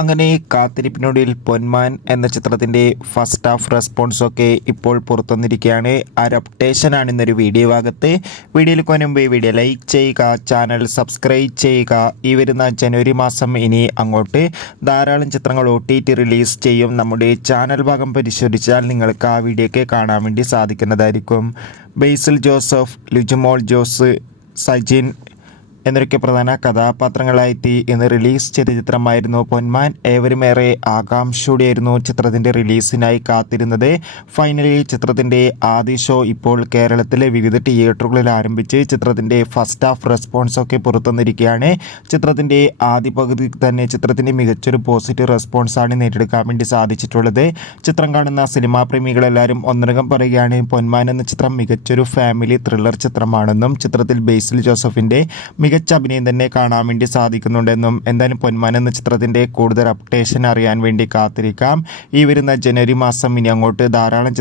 അങ്ങനെ കാത്തിരിപ്പിനൊടുവിൽ പൊന്മാൻ എന്ന ചിത്രത്തിൻ്റെ ഫസ്റ്റ് ഹാഫ് റെസ്പോൺസൊക്കെ ഇപ്പോൾ പുറത്തുവന്നിരിക്കുകയാണ്. ആ ഒരു അപ്ഡേഷനാണ് ഇന്നൊരു വീഡിയോ ഭാഗത്ത്. വീഡിയോയിൽ മുമ്പ് വീഡിയോ ലൈക്ക് ചെയ്യുക, ചാനൽ സബ്സ്ക്രൈബ് ചെയ്യുക. ഈ വരുന്ന ജനുവരി മാസം ഇനി അങ്ങോട്ട് ധാരാളം ചിത്രങ്ങൾ OTT റിലീസ് ചെയ്യും. നമ്മുടെ ചാനൽ ഭാഗം പരിശോധിച്ചാൽ നിങ്ങൾക്ക് ആ വീഡിയോ ഒക്കെ കാണാൻ വേണ്ടി സാധിക്കുന്നതായിരിക്കും. ബേസിൽ ജോസഫ്, ലുജുമോൾ ജോസ്, സജിൻ എന്നൊക്കെ പ്രധാന കഥാപാത്രങ്ങളായെത്തി ഇന്ന് റിലീസ് ചെയ്ത ചിത്രമായിരുന്നു പൊന്മാൻ. ഏവരുമേറെ ആകാംക്ഷയോടെയായിരുന്നു ചിത്രത്തിൻ്റെ റിലീസിനായി കാത്തിരുന്നത്. ഫൈനലി ചിത്രത്തിൻ്റെ ആദ്യ ഷോ ഇപ്പോൾ കേരളത്തിലെ വിവിധ തിയേറ്ററുകളിൽ ആരംഭിച്ച് ചിത്രത്തിൻ്റെ ഫസ്റ്റ് ഹാഫ് റെസ്പോൺസൊക്കെ പുറത്തുവന്നിരിക്കുകയാണ്. ചിത്രത്തിൻ്റെ ആദ്യ പകുതി തന്നെ ചിത്രത്തിൻ്റെ മികച്ചൊരു പോസിറ്റീവ് റെസ്പോൺസാണ് നേടിയെടുക്കാൻ വേണ്ടി സാധിച്ചിട്ടുള്ളത്. ചിത്രം കാണുന്ന സിനിമാ പ്രേമികളെല്ലാവരും ഒന്നടങ്കം പറയുകയാണ് പൊന്മാൻ എന്ന ചിത്രം മികച്ചൊരു ഫാമിലി ത്രില്ലർ ചിത്രമാണെന്നും ചിത്രത്തിൽ ബേസിൽ ജോസഫിൻ്റെ മികച്ച അഭിനയം തന്നെ കാണാൻ വേണ്ടി സാധിക്കുന്നുണ്ടെന്നും എന്തായാലും പൊന്മാൻ എന്ന ചിത്രത്തിൻ്റെ കൂടുതൽ അപ്ഡേഷൻ അറിയാൻ വേണ്ടി കാത്തിരിക്കാം. ഈ വരുന്ന ജനുവരി മാസം ഇനി അങ്ങോട്ട് ധാരാളം